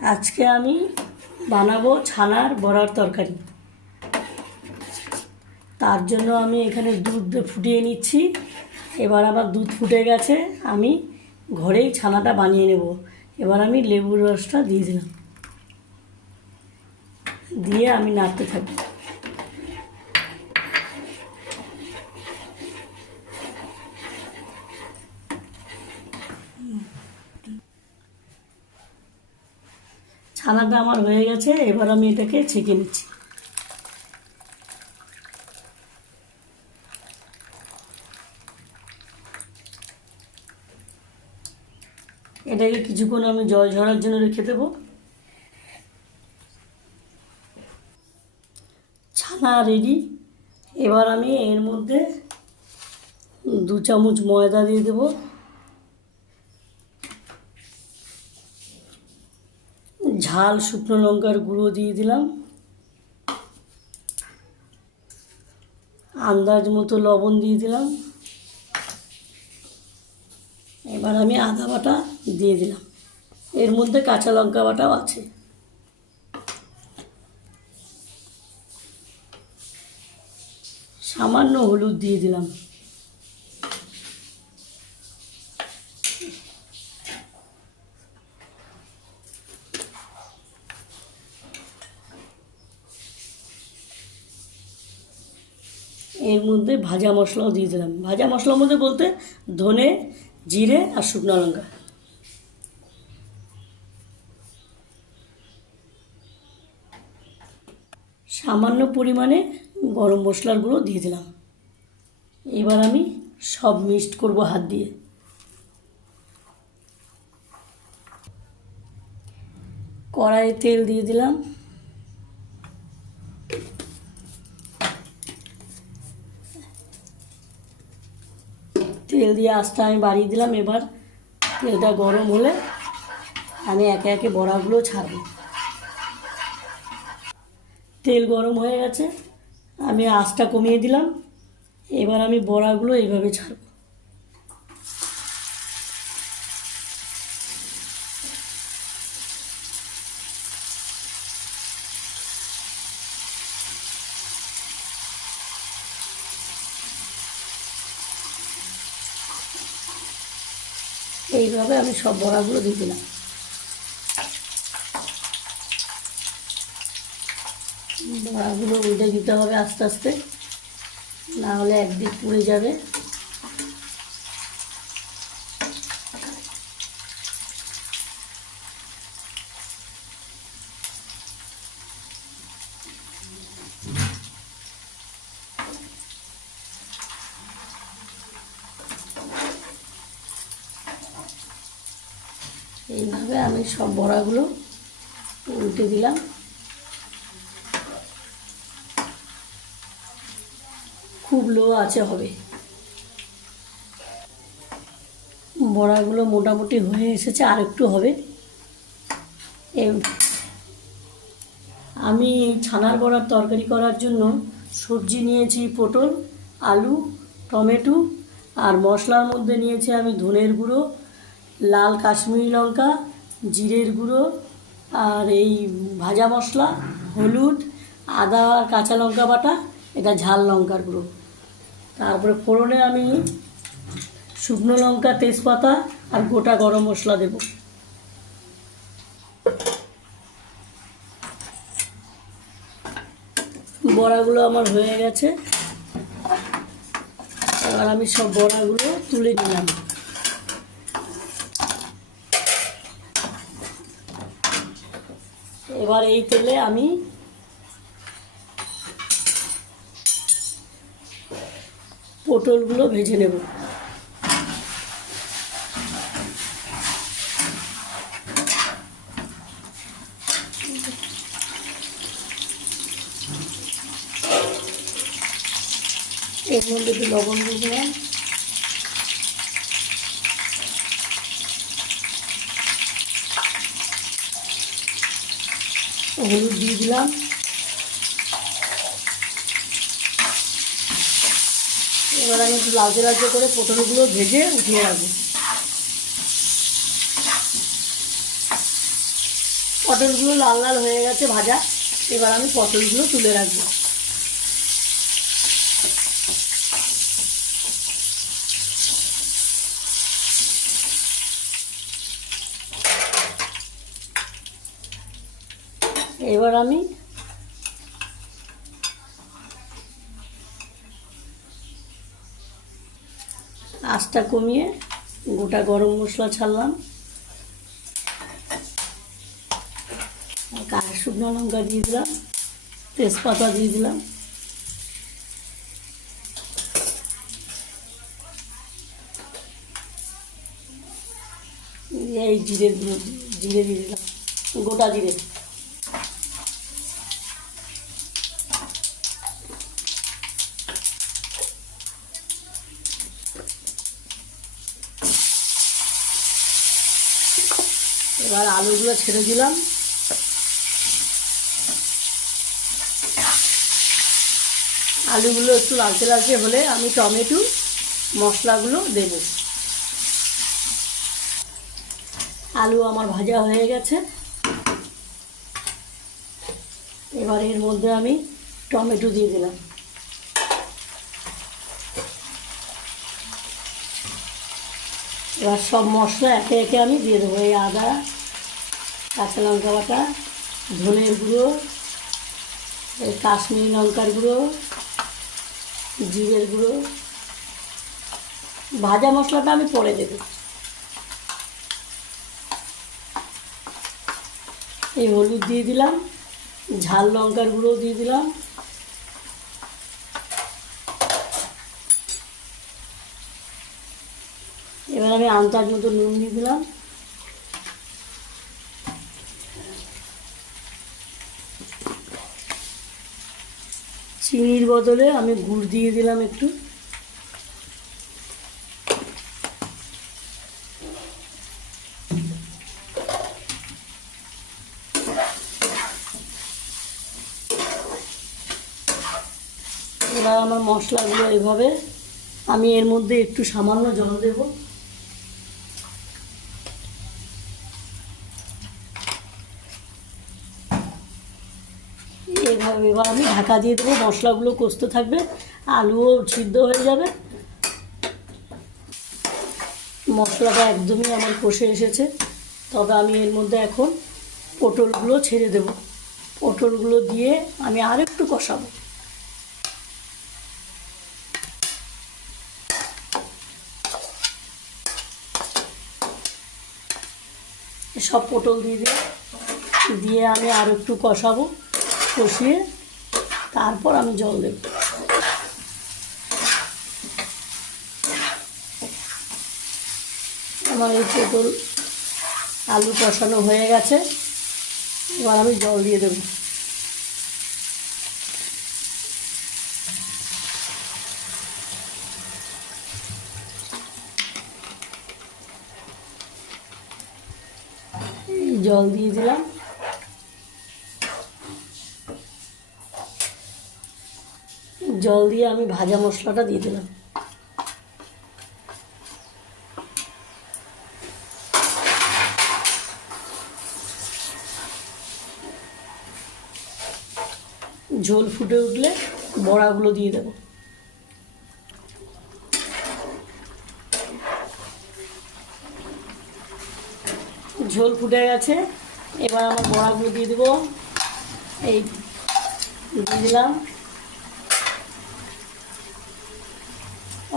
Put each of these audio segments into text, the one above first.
আজকে আমি বানাবো ছানার বড়ার তরকারি। তার জন্য আমি এখানে দুধ ফুটিয়ে নিচ্ছি। এবার আমার দুধ ফুটে গেছে, আমি ঘরেই ছানাটা বানিয়ে নেব। এবার আমি লেবুর রসটা দিয়ে দিলাম। দিয়ে আমি নাড়তে থাকি। ছানাটা আমার হয়ে গেছে, এবার আমি এটাকে ছেঁকে নিচ্ছি। এটাকে কিছুক্ষণ আমি জল ঝরার জন্য রেখে দেবো। ছানা রেডি এবার আমি এর মধ্যে দু চামচ ময়দা দিয়ে দেবো। ঝাল শুকনো লঙ্কার গুঁড়ো দিয়ে দিলাম। আন্দাজ মতো লবণ দিয়ে দিলাম। এবার আমি আদা বাটা দিয়ে দিলাম। এর মধ্যে কাঁচা লঙ্কা বাটাও আছে। সামান্য হলুদ দিয়ে দিলাম। এর মধ্যে ভাজা মশলাও দিয়ে দিলাম। ভাজা মশলার মধ্যে বলতে ধনে, জিরে আর শুকনো লঙ্কা। সামান্য পরিমাণে গরম মশলার গুঁড়ো দিয়ে দিলাম। এবার আমি সব মিক্সড করব হাত দিয়ে। কড়াইয়ে তেল দিয়ে দিলাম। তেল দিয়ে আস্তে আমি বাড়িয়ে দিলাম, এবার তেলটা গরম হলে আমি একে একে বড়াগুলো ছাড়ব। তেল গরম হয়ে গেছে, আমি আস্তা কমিয়ে দিলাম, এবার আমি বড়াগুলো এইভাবে ছাড়ব। এইভাবে আমি সব বড়াগুলো দিয়ে দিলাম। বড়াগুলো উল্টে দিতে হবে আস্তে আস্তে, না হলে একদিক পুড়ে যাবে। এইভাবে আমি সব বড়াগুলো উল্টে দিলাম। খুব লো আছে হবে। বড়াগুলো মোটামুটি হয়ে এসেছে, আর একটু হবে। আমি ছানার বড়ার তরকারি করার জন্য সবজি নিয়েছি পটল, আলু, টমেটো, আর মশলার মধ্যে নিয়েছি আমি ধনের গুঁড়ো, লাল কাশ্মীরি লঙ্কা জিরের গুঁড়ো আর এই ভাজা মশলা, হলুদ, আদা আর কাঁচা লঙ্কা বাটা, এটা ঝাল লঙ্কার গুঁড়ো। তারপরে ফোড়নে আমি শুকনো লঙ্কা, তেজপাতা আর গোটা গরম মশলা দেব। বড়াগুলো আমার হয়ে গেছে। আর আমি সব বড়াগুলো তুলে নিলাম। এবার এই তেলে আমি পটলগুলো ভেজে নেব। এর মধ্যে লবণ দিয়ে দিলাম। হলুদ দিয়ে দিলাম। এবার আমি একটু লালচে লালচে করে পটলগুলো ভেজে উঠিয়ে রাখব। পটলগুলো লাল লাল হয়ে গেছে ভাজা। এবার আমি পটলগুলো তুলে রাখব। এবার আমি আঁচটা কমিয়ে গোটা গরম মশলা ছাড়লাম। কার শুকনো লঙ্কা দিয়ে দিলাম, তেজপাতা দিয়ে দিলাম। এই জিরে জিরে দিয়ে দিলাম, গোটা জিরে এবার আলুগুলো ছেড়ে দিলাম। আলুগুলো একটু লালচে লালচে হলে আমি টমেটো, মশলাগুলো দেব। আলু আমার ভাজা হয়ে গেছে। এবার এর মধ্যে আমি টমেটো দিয়ে দিলাম। এবার সব মশলা একে একে আমি দিয়ে দেবো। এই আদা কাঁচা লঙ্কা বাটা, ধনের গুঁড়ো, এই কাশ্মীরি লঙ্কার গুঁড়ো, জিরের গুঁড়ো। ভাজা মশলাটা আমি পরে দেব। এই হলুদ দিয়ে দিলাম, ঝাল লঙ্কার গুঁড়ো দিয়ে দিলাম। এবার আমি আন্দাজ মতো নুন দিয়ে দিলাম। চিনির বদলে আমি গুড় দিয়ে দিলাম একটু। এবার আমার মশলাগুলো এভাবে, আমি এর মধ্যে একটু সামান্য জল দেবো এভাবে এবার আমি ঢাকা দিয়ে দেবো, মশলাগুলো কষতে থাকবে, আলুও সিদ্ধ হয়ে যাবে। মশলাটা একদমই আমার কষে এসেছে, তবে আমি এর মধ্যে এখন পটলগুলো ছেড়ে দেব। পটলগুলো দিয়ে আমি আর একটু কষাবো। সব পটল দিয়ে দিলাম দিয়ে আমি আর একটু কষাবো, কষিয়ে তারপর আমি জল দেব। আমার এই পটল আলু কষানো হয়ে গেছে। এবার আমি জল দিয়ে দেবো। জল দিয়ে দিলাম। জল দিয়ে আমি ভাজা মশলাটা দিয়ে দিলাম। ঝোল ফুটে উঠলে বড়াগুলো দিয়ে দেবো। ঝোল ফুটে গেছে, এবার আমার বড়াগুলো দিয়ে দেবো। এই দিয়ে দিলাম।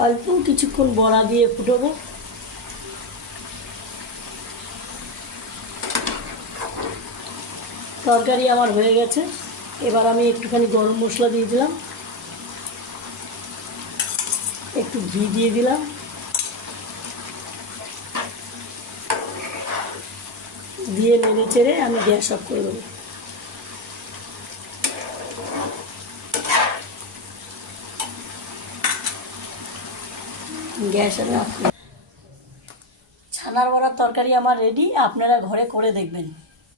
অল্প কিছুক্ষণ বড়া দিয়ে ফুটবো। তরকারি আমার হয়ে গেছে। এবার আমি একটুখানি গরম মশলা দিয়ে দিলাম। একটু ঘি দিয়ে দিলাম। দিয়ে নেড়ে চেড়ে আমি গ্যাস অফ করে দেবো। গ্যাস ছানার বড়ার তরকারি আমার রেডি আপনারা ঘরে করে দেখবেন।